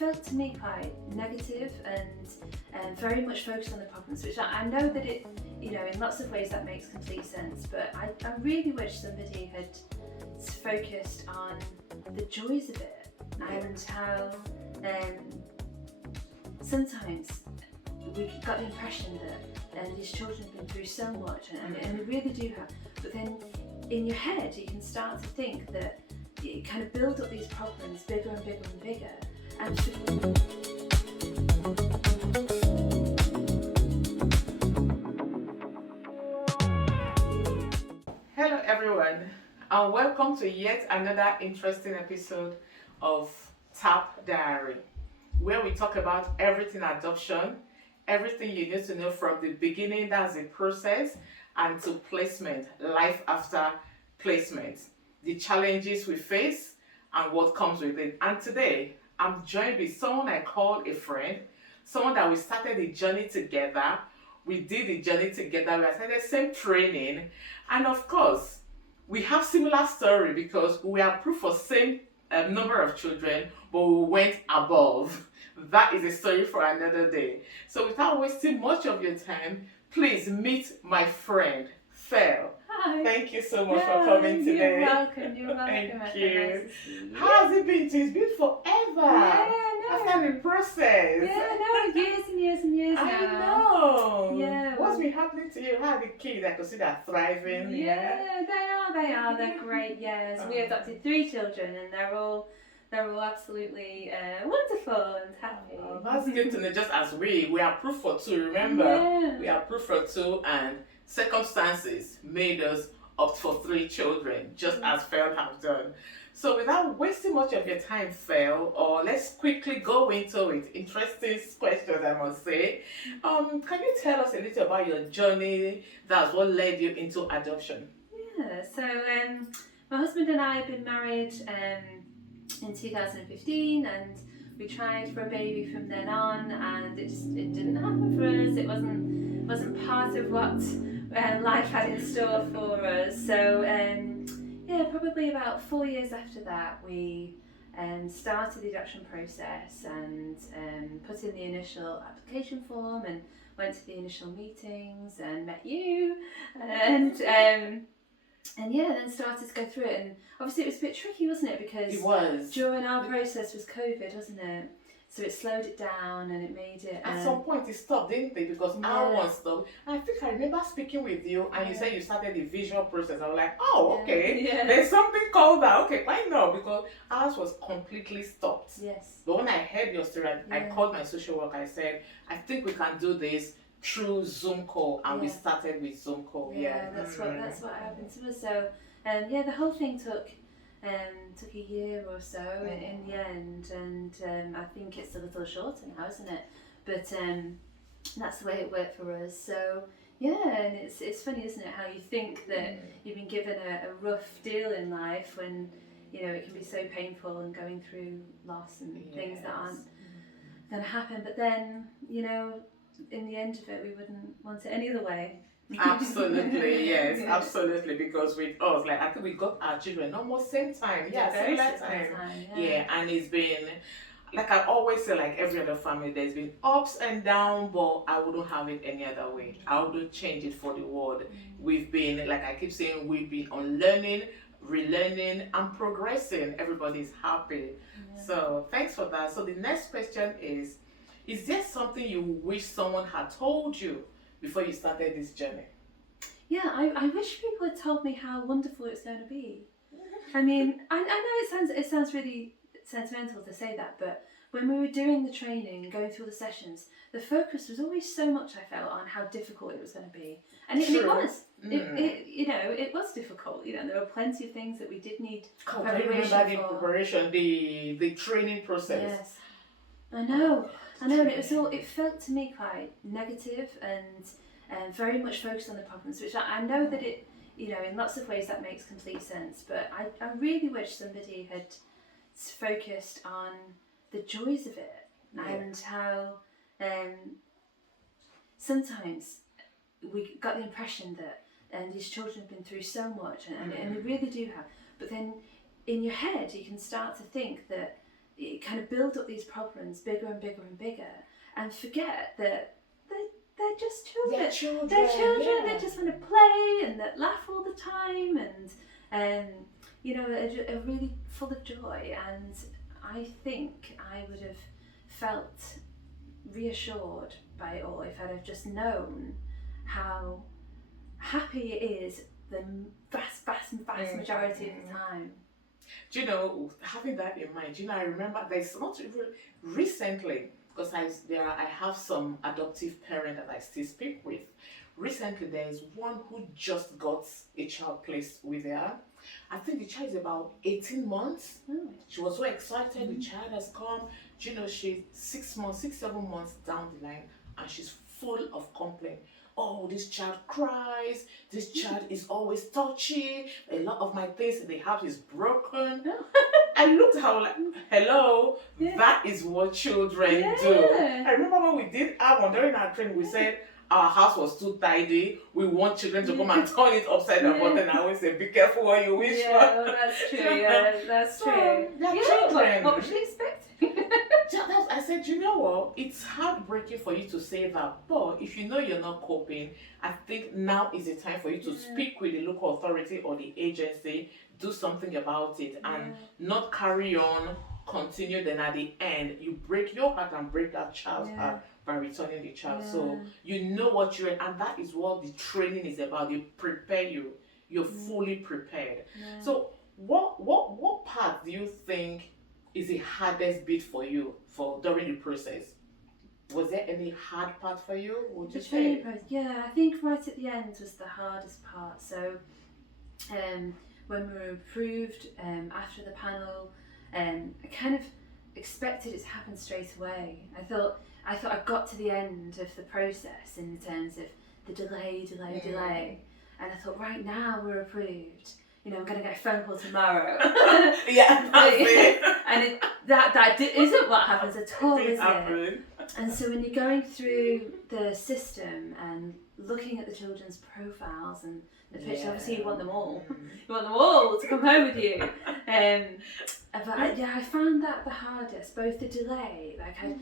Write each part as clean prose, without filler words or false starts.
felt to me quite negative and very much focused on the problems, which I know that it, in lots of ways that makes complete sense, but I really wish somebody had focused on the joys of it and how sometimes we got the impression that these children have been through so much and they really do have, but then in your head you can start to think that you kind of build up these problems bigger and bigger and bigger. Hello everyone, and welcome to yet another interesting episode of Tap Diary, where we talk about everything adoption, everything you need to know from the beginning, that's the process, and to placement, life after placement, the challenges we face and what comes with it. And today I'm joined with someone I call a friend, someone that we started the journey together. We did the journey together, we attended the same training, and of course we have similar story because we are proof for same number of children, but we went above. That is a story for another day. So without wasting much of your time, please meet my friend Fel. Hi. Thank you so much for coming today. You're welcome. Thank Nice you. to see you. How has it been? It's been forever. Yeah, After the process. Yeah, no, years and years and years I now. know. Yeah. What's been happening to you? How are the kids? I can see they're thriving. Yeah, they are. They're great. Yes, we adopted 3 children, and they're all absolutely wonderful and happy. Oh, that's good to know. Just as we are proof for 2. Remember, we are proof for 2, and circumstances made us opt for 3 children, just as Fel has done. So without wasting much of your time, Fel, or let's quickly go into it. Interesting questions, I must say. Can you tell us a little about your journey? That's what led you into adoption. Yeah. So my husband and I have been married in 2015, and we tried for a baby from then on, and it didn't happen for us. It wasn't part of what life had in store for us. So probably about 4 years after that, we started the adoption process and put in the initial application form and went to the initial meetings and met you and then started to go through it. And obviously it was a bit tricky, wasn't it? Because it was. During our process was COVID, wasn't it? So it slowed it down and it made it... At some point it stopped, didn't it? Because our one stopped. I think I remember speaking with you and you said you started the visual process. I was like, oh, okay. Yeah. There's something called that. Okay, why not? Because ours was completely stopped. Yes. But when I heard your story, I called my social worker. I said, I think we can do this through Zoom call, and we started with Zoom call. That's what happened to us. So the whole thing took a year or so in the end, and I think it's a little shorter now, isn't it? But that's the way it worked for us. So and it's funny, isn't it, how you think that you've been given a rough deal in life when it can be so painful and going through loss and things that aren't going to happen. But then in the end of it, we wouldn't want it any other way. Absolutely, yes, absolutely. Because with us, like I think we got our children almost same time. Very similar time. And it's been, like I always say, like every other family, there's been ups and downs, but I wouldn't have it any other way. I wouldn't change it for the world. We've been, like I keep saying, we've been unlearning, relearning, and progressing. Everybody's happy. So thanks for that. So the next question is there something you wish someone had told you before you started this journey? Yeah, I wish people had told me how wonderful it's going to be. I mean, I know it sounds really sentimental to say that, but when we were doing the training and going through the sessions, the focus was always so much, I felt, on how difficult it was going to be. And it was. It was difficult. There were plenty of things that we did need preparation, the training process. Yes. I know, and it felt to me quite negative and very much focused on the problems, which I know that it, in lots of ways that makes complete sense, but I really wish somebody had focused on the joys of it and how sometimes we got the impression that these children have been through so much and they really do have, but then in your head you can start to think that you kind of build up these problems bigger and bigger and bigger, and forget that they're just children. They're children. They're children. Yeah. They just want to play and that laugh all the time, and you know, are really full of joy. And I think I would have felt reassured by it all if I'd have just known how happy it is the vast majority of the time. Do you know, having that in mind, you know, I remember there's not even recently, because I have some adoptive parent that I still speak with. Recently, there is one who just got a child placed with her. I think the child is about 18 months. She was so excited. The child has come. Do you know, she's 6 months, 7 months down the line, and she's full of complaint. Oh, this child cries. This child is always touchy. A lot of my things in the house is broken. I looked at her like, hello, that is what children do. I remember when we did our one during our training, we said our house was too tidy. We want children to come and turn it upside down. But then I always say, be careful what you wish for. Yeah, well, that's true. Yeah, that's true. They're children. What was she expecting? I said, you know what? It's heartbreaking for you to say that, but if you know you're not coping, I think now is the time for you to speak with the local authority or the agency, do something about it, and not carry on, continue. Then at the end, you break your heart and break that child's heart by returning the child. So you know what you're in, and that is what the training is about. They prepare you. You're fully prepared. So what part do you think is the hardest bit for you during the process? Was there any hard part for you? Would you say? Yeah, I think right at the end was the hardest part. So when we were approved after the panel, I kind of expected it to happen straight away. I thought I got to the end of the process in terms of the delay, and I thought, right now we're approved. You know, I'm going to get a phone call tomorrow. Yeah, that's it. And that isn't what happens at all, is it? And so when you're going through the system and looking at the children's profiles and the pictures, obviously you want them all. You want them all to come home with you. But I found that the hardest, both the delay, like I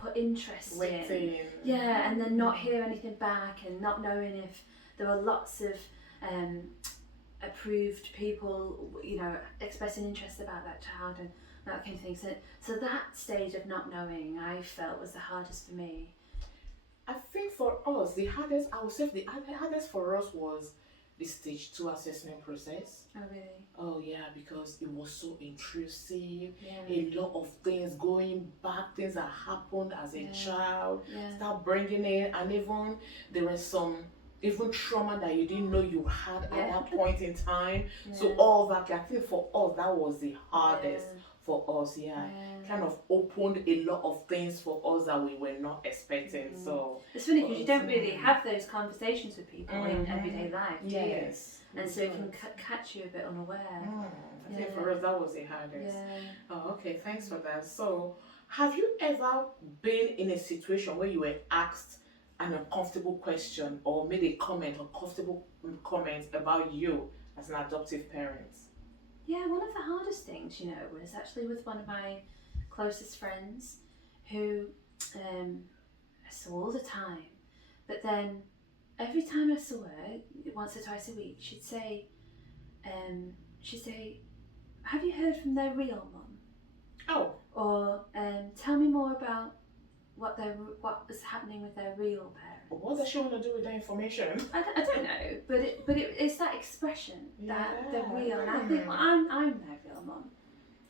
put interest in. Yeah, and then not hear anything back and not knowing if there were lots of approved people, you know, expressing interest about that child and that kind of thing. So that stage of not knowing, I felt was the hardest for me. I think for us, the hardest for us was the stage 2 assessment process. Oh really? Oh yeah, because it was so intrusive. A lot of things going back, things that happened as a child, start bringing in, and even there were some trauma that you didn't know you had at that point in time. So all that, I think for us, that was the hardest for us. Kind of opened a lot of things for us that we were not expecting. So it's funny because you don't really have those conversations with people in everyday life, do you? And so it can catch you a bit unaware. I think for us that was the hardest. Oh, okay, thanks for that. So have you ever been in a situation where you were asked an uncomfortable question or made a uncomfortable comment about you as an adoptive parent? Yeah, one of the hardest things, you know, was actually with one of my closest friends who I saw all the time. But then every time I saw her, once or twice a week, she'd say, have you heard from their real mum? Oh. Or tell me more about what was happening with their real parents. What does she want to do with that information? I don't know, but it's that expression that they're real, and I think, well, I'm their real mum.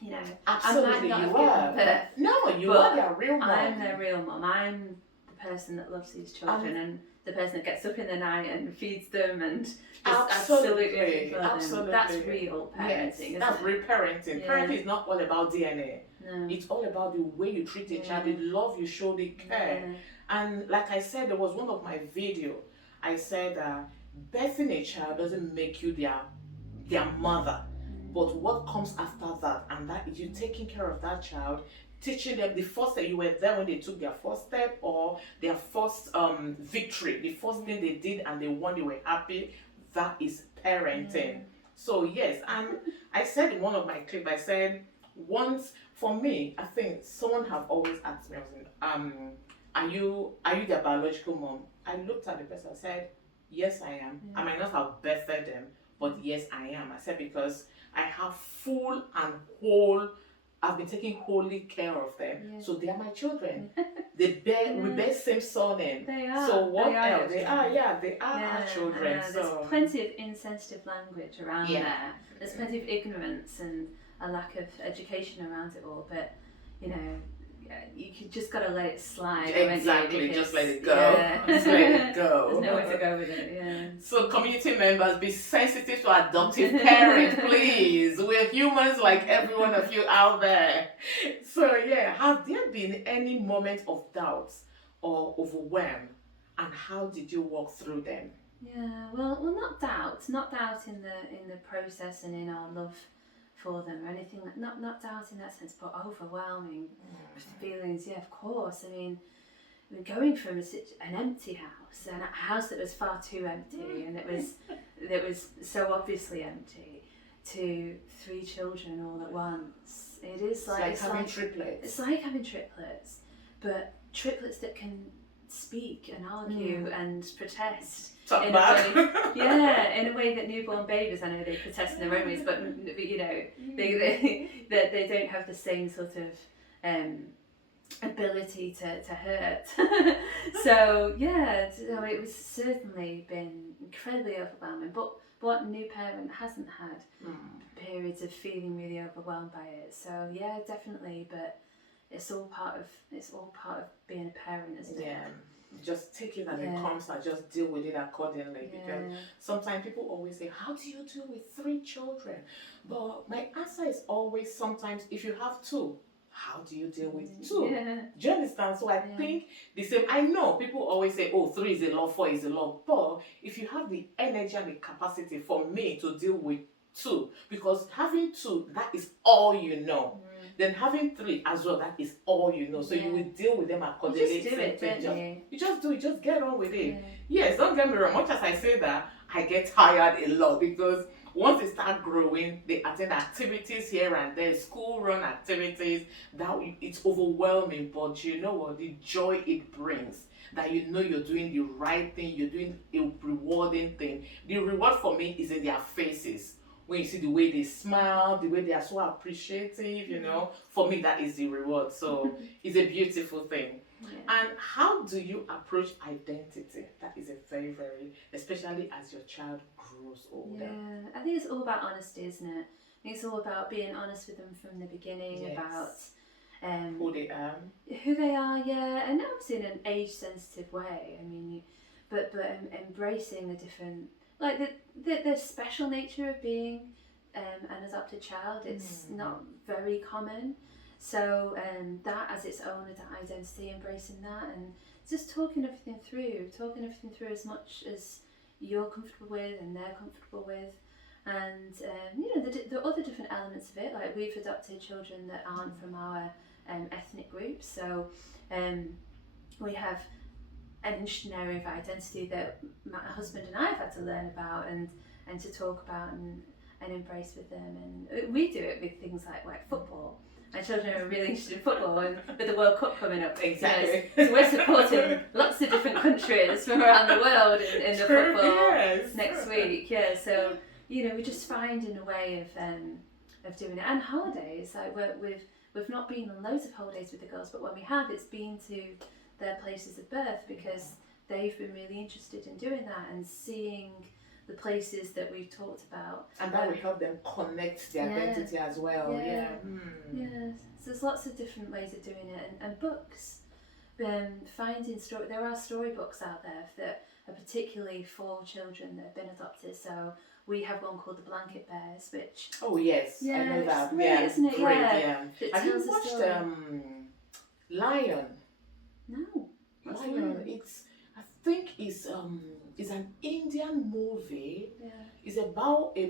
You know, absolutely, I might not you have are. given birth, No, you are their real mum. I'm their real mum. I'm the person that loves these children and the person that gets up in the night and feeds them and just absolutely for them. That's real parenting. Yes, that's real parenting. Yeah. Parenting is not all about DNA. No. It's all about the way you treat a child, the love you show, the care. And like I said, there was one of my video. I said birthing a child doesn't make you their mother, but what comes after that, and that is you taking care of that child, teaching them the first step. You were there when they took their first step or their first victory, the first thing they did and they won, they were happy. That is parenting. So yes, and I said in one of my clips, I said, once for me, I think someone have always asked me, are you their biological mom? I looked at the person and said, yes, I am. I might not have birthed them, but yes, I am. I said because I have full and whole. I've been taking wholly care of them, so they are my children. We bear same surname. They are. So what they are else? They are, they are our children. So there's plenty of insensitive language around there. There's plenty of ignorance and a lack of education around it all. But you know, you just got to let it slide. Exactly, just let it go. Just let it go. There's nowhere to go with it. Yeah. So community members, be sensitive to adoptive parents, please. We're humans like every one of you out there. So yeah, have there been any moment of doubt or overwhelm, and how did you walk through them? Yeah, well, not doubt in the process and in our love for them or anything. Not doubt in that sense, but overwhelming feelings. Yeah, of course. I mean, we're going from an empty house, and a house that was far too empty, and it was so obviously empty, to 3 children all at once. It's like having triplets. It's like having triplets, but triplets that can speak and argue and protest. Talk in back. In a way that newborn babies, I know they protest in their own ways, but you know, they don't have the same sort of ability to hurt. So yeah, so it was certainly been incredibly overwhelming. But what new parent hasn't had periods of feeling really overwhelmed by it? So yeah, definitely. But it's all part of being a parent, isn't it? Yeah. Just take it as it comes and just deal with it accordingly. Because sometimes people always say, how do you deal with 3 children? But my answer is always, sometimes if you have 2, how do you deal with 2? Yeah. Do you understand? So I think the same. I know people always say, oh, 3 is a lot, 4 is a lot. But if you have the energy and the capacity, for me to deal with 2, because having 2, that is all you know. Then having 3 as well, that is all you know. So you will deal with them accordingly. You just do it, don't you? You just do it, just get on with it. Yes, don't get me wrong. Much as I say that, I get tired a lot, because once they start growing, they attend activities here and there, school run activities, that it's overwhelming. But you know what? The joy it brings, that you know you're doing the right thing, you're doing a rewarding thing. The reward for me is in their faces. When you see the way they smile, the way they are so appreciative, you know, for me that is the reward. So it's a beautiful thing. And how do you approach identity? That is a very, very, especially as your child grows older. Yeah, I think it's all about honesty, isn't it? I think it's all about being honest with them from the beginning about who they are. Yeah, and obviously in an age-sensitive way. I mean, but embracing the different, like the special nature of being an adopted child. It's not very common. So that as its own identity, embracing that, and just talking everything through as much as you're comfortable with and they're comfortable with. And you know, the other different elements of it, like we've adopted children that aren't from our ethnic groups, so we have an interesting area of identity that my husband and I have had to learn about and to talk about and embrace with them. And we do it with things like football. My children are really interested in football, and with the World Cup coming up, exactly. So we're supporting lots of different countries from around the world in the football next week. Yeah, so you know, we're just finding a way of doing it. And holidays, like we've not been on loads of holidays with the girls, but when we have, it's been to their places of birth, because they've been really interested in doing that and seeing the places that we've talked about. And that will help them connect their identity as well. Yeah. So there's lots of different ways of doing it, and books. Finding there are storybooks out there that are particularly for children that have been adopted. So we have one called The Blanket Bears, which I know that. Great, isn't it? Great, yeah. Have you watched Lion? No. Lion. I think it's an Indian movie. Yeah. It's about a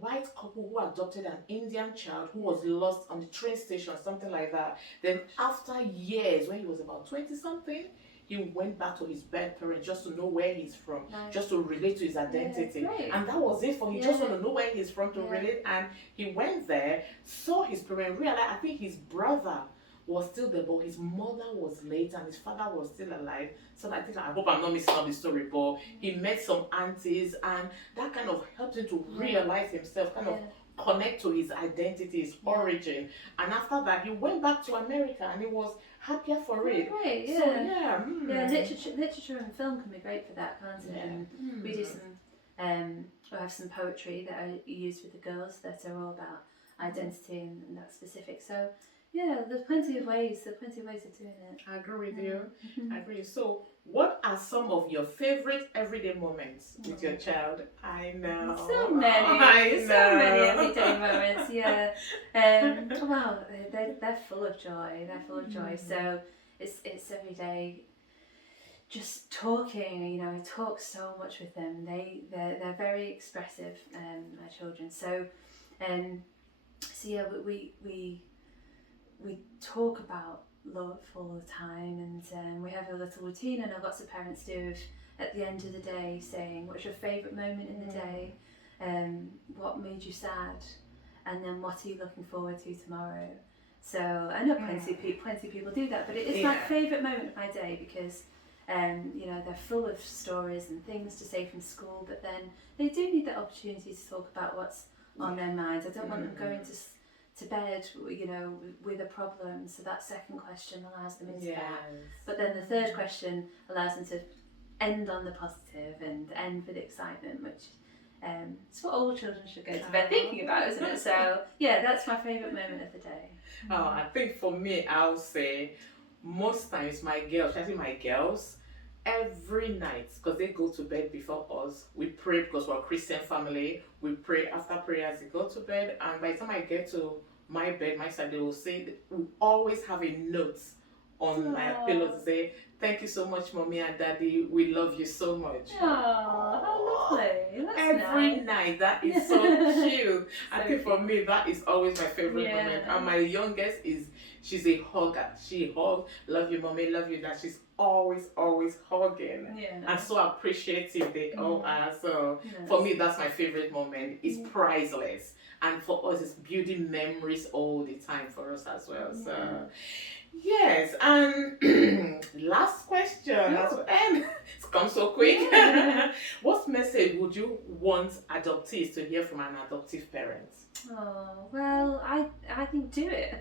white couple who adopted an Indian child who was lost on the train station, something like that. Then after years, when he was about 20 something, he went back to his birth parents just to know where he's from, Nice. just to relate to his identity. Yeah, great. And that was it for him. He just want to know where he's from to Yeah. relate. And he went there, saw his parents, realized I think his brother was still there, but his mother was late and his father was still alive. So I hope I'm not missing out the story, but he met some aunties, and that kind of helped him to realize himself, kind of connect to his identity, his origin. And after that, he went back to America and he was happier for it. Great, yeah. So yeah, Yeah, literature and film can be great for that, can't it? And we do some, we have some poetry that I use with the girls that are all about identity and that specific. So yeah, there's plenty of ways of doing it. I agree with you. I agree. So, what are some of your favorite everyday moments with your child? I know. So many. So many everyday moments. Yeah. Well, they're full of joy. They're full of joy. So it's every day. Just talking. You know, I talk so much with them. They're very expressive. My children. So, so yeah, we talk about love all the time, and we have a little routine, and lots of parents do of, at the end of the day, saying what's your favourite moment in the day, what made you sad, and then what are you looking forward to tomorrow. So I know plenty of people do that, but it is my favourite moment of my day because you know, they're full of stories and things to say from school, but then they do need the opportunity to talk about what's on their minds. I don't want them going to bed, you know, with a problem, so that second question allows them into that. But then the third question allows them to end on the positive and end with excitement, which it's what all children should go to bed thinking about, isn't it? So yeah, that's my favourite moment of the day. Oh, I think for me, I'll say most times my girls, every night, because they go to bed before us, we pray because we're a Christian family. We pray after prayers, they go to bed, and by the time I get to my bed, my side, they will say, we always have a note on my pillow to say, thank you so much, Mommy and Daddy, we love you so much. Oh, how lovely. That's every nice. night. That is so cute. I think for me, that is always my favorite moment. And my youngest she's a hugger. She hugs, love you, Mommy, love you, Dad. She's always hugging. And so appreciative they all are. So for me, that's my favorite moment. It's priceless. And for us, it's building memories all the time for us as well. So yes, and last question. It's come so quick. What message would you want adoptees to hear from an adoptive parent? Oh, well, I think do it.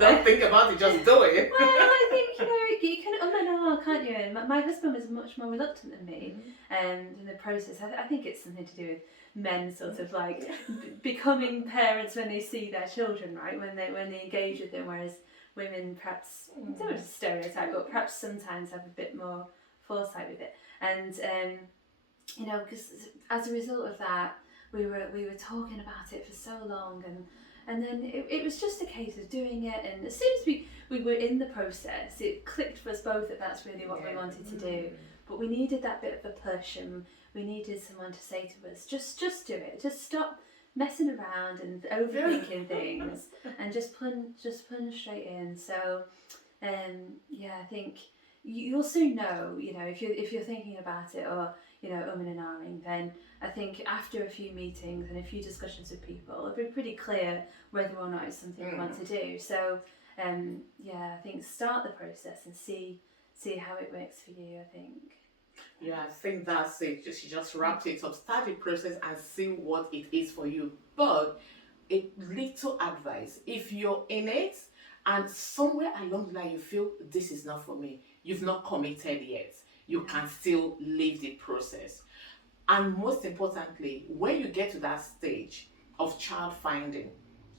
Don't think about it, just do it. Well, I think, you can can't you? And my husband was much more reluctant than me in the process. I think it's something to do with men sort of like becoming parents when they see their children, right? When they engage with them, whereas women perhaps, I don't want to stereotype, but perhaps sometimes have a bit more foresight with it. And because as a result of that, we were talking about it for so long, and then it was just a case of doing it, and as soon as we were in the process, it clicked for us both that that's really what we wanted to do. But we needed that bit of a push, and we needed someone to say to us, just do it, just stop messing around and overthinking things, and just plunge straight in. So I think you'll soon know, if you're thinking about it, or and ahhing, then I think after a few meetings and a few discussions with people, it'll be pretty clear whether or not it's something you want to do. So I think start the process and see how it works for you, I think. Yeah, I think that's it. She just wrapped it up. Start the process and see what it is for you. But a little advice: if you're in it and somewhere along the line you feel this is not for me, you've not committed yet, you can still leave the process. And most importantly, when you get to that stage of child finding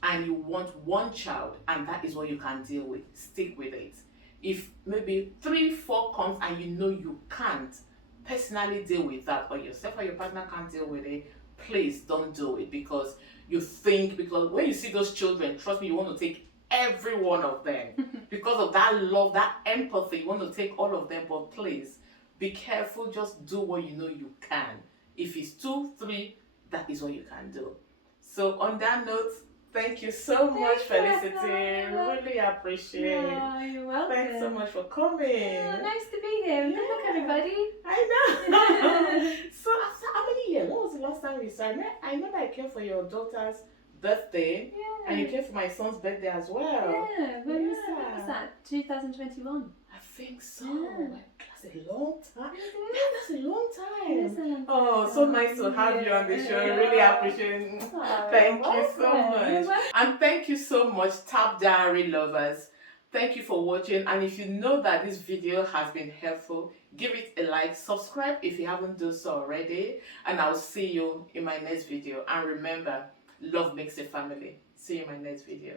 and you want one child and that is what you can deal with, stick with it. If maybe 3-4 comes and you can't personally deal with that, or yourself or your partner can't deal with it, please don't do it, because when you see those children, trust me, you want to take every one of them because of that love, that empathy. You want to take all of them, but please be careful. Just do what you can. If it's 2, 3, that is what you can do. So on that note, Thank you so much, Thank you. Felicity. Really appreciate. Oh, you're welcome. Thanks so much for coming. Oh, nice to be here. Good luck, Yeah. everybody. I know. So after how many years? When was the last time we saw? I remember I came for your daughter's birthday, and you Yeah. came for my son's birthday as well. Yeah. When was that? 2021. I think so. Yeah. That's a long time. Yeah, that's a long time. Yes, I Oh, so nice to have you on the show. Really appreciate it. Thank you so much. And thank you so much, Tap Diary lovers. Thank you for watching. And if you know that this video has been helpful, give it a like, subscribe if you haven't done so already. And I'll see you in my next video. And remember, love makes a family. See you in my next video.